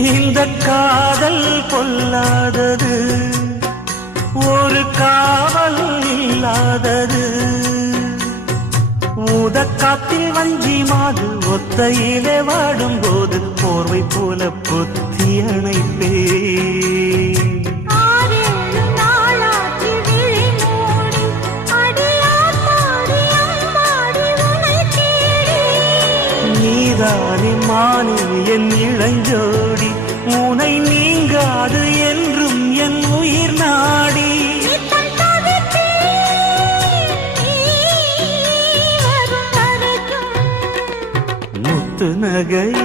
இந்த காதல் பொல்லாதது, ஒரு காவல் இல்லாதது. ஊதக்காத்தில் வஞ்சி மாது ஒத்தையிலே வாடும் போது போர்வை போல பொத்தி அணைப்பே. நீதானே மானே என் இளஞ்சோடி, உனை நீங்காது என்றும் என் உயிர் நாடி. முத்து நகை